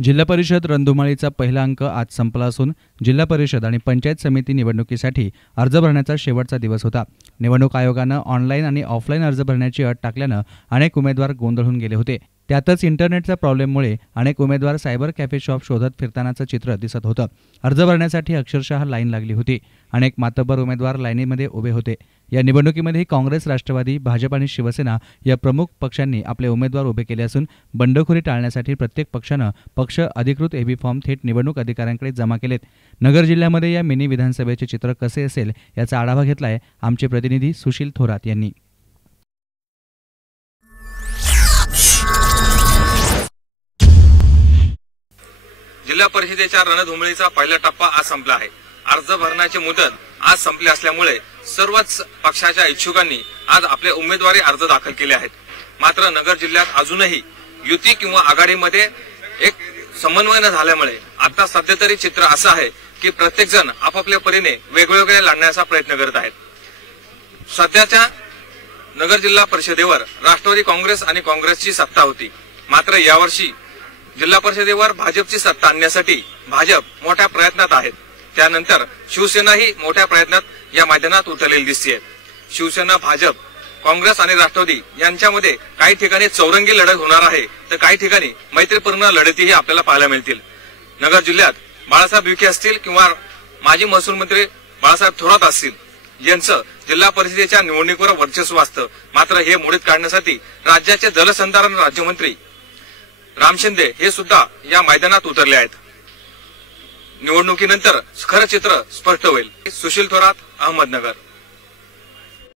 जिल्हा परिषद रणधुमाळीचा पहिला अंक आज संपला असून जिल्हा परिषद आणि पंचायत समिती निवडणुकीसाठी अर्ज भरण्याचा शेवटचा दिवस होता। निवडणूक आयोगानं ऑनलाईन आणि ऑफलाईन अर्ज भरण्याची अट टाकल्यानं अनेक उमेदवार गोंधळून गेले होते। त्यातच इंटरनेटच्या प्रॉब्लेममुळे अनेक उमेदवार सायबर कॅफे शॉप शोधत फिरतानाचं चित्र दिसत होतं। अर्ज भरण्यासाठी अक्षरशः लाईन लागली होती। अनेक मातब्बर उमेदवार लाईनीमध्ये उभे होते। या निवडणुकीमध्ये काँग्रेस, राष्ट्रवादी, भाजप आणि शिवसेना या प्रमुख पक्षांनी आपले उमेदवार उभे केले असून बंडखोरी टाळण्यासाठी प्रत्येक पक्षानं पक्ष अधिकृत एबी फॉर्म थेट निवडणूक अधिकाऱ्यांकडे जमा केलेत। नगर जिल्ह्यामध्ये या मिनी विधानसभेचे चित्र कसे असेल याचा आढावा घेतलाय आमचे प्रतिनिधी सुशील थोरात यांनी। जिल्हा परिषदेच्या रणधुमाळीचा पहिला टप्पा आज संपला आहे। अर्ज भरण्याची मुदत आज संपली असल्यामुळे सर्वच पक्षाच्या इच्छुकांनी आज आपले उमेदवारी अर्ज दाखल केले आहेत। मात्र नगर जिल्ह्यात अजूनही युती किंवा आघाडीमध्ये एक समन्वय न झाल्यामुळे आता सध्या तरी चित्र असं आहे की प्रत्येक जण आपापल्या परीने वेगवेगळे लढण्याचा प्रयत्न करत आहेत। सध्याच्या नगर जिल्हा परिषदेवर राष्ट्रवादी काँग्रेस आणि काँग्रेसची सत्ता होती। मात्र यावर्षी जिल्हा परिषदेवर भाजपची सत्ता आणण्यासाठी भाजप मोठ्या प्रयत्नात आहेत। त्यानंतर शिवसेनाही मोठ्या प्रयत्नात या मैदानात उतरलेली दिसते। शिवसेना, भाजप, काँग्रेस आणि राष्ट्रवादी यांच्यामध्ये काही ठिकाणी चौरंगी लढत होणार आहे, तर काही ठिकाणी मैत्रीपूर्ण लढतीही आपल्याला पाहायला मिळतील। नगर जिल्ह्यात बाळासाहेब विखे असतील किंवा माजी महसूल मंत्री बाळासाहेब थोरात असतील, यांचं जिल्हा परिषदेच्या निवडणुकीवर वर्चस्व असतं। मात्र हे मोडीत काढण्यासाठी राज्याचे जलसंधारण राज्यमंत्री राम शिंदे हे सुद्धा या मैदानात उतरले आहेत। निवडणुकीनंतर खरं चित्र स्पष्ट होईल। सुशील थोरात, अहमदनगर।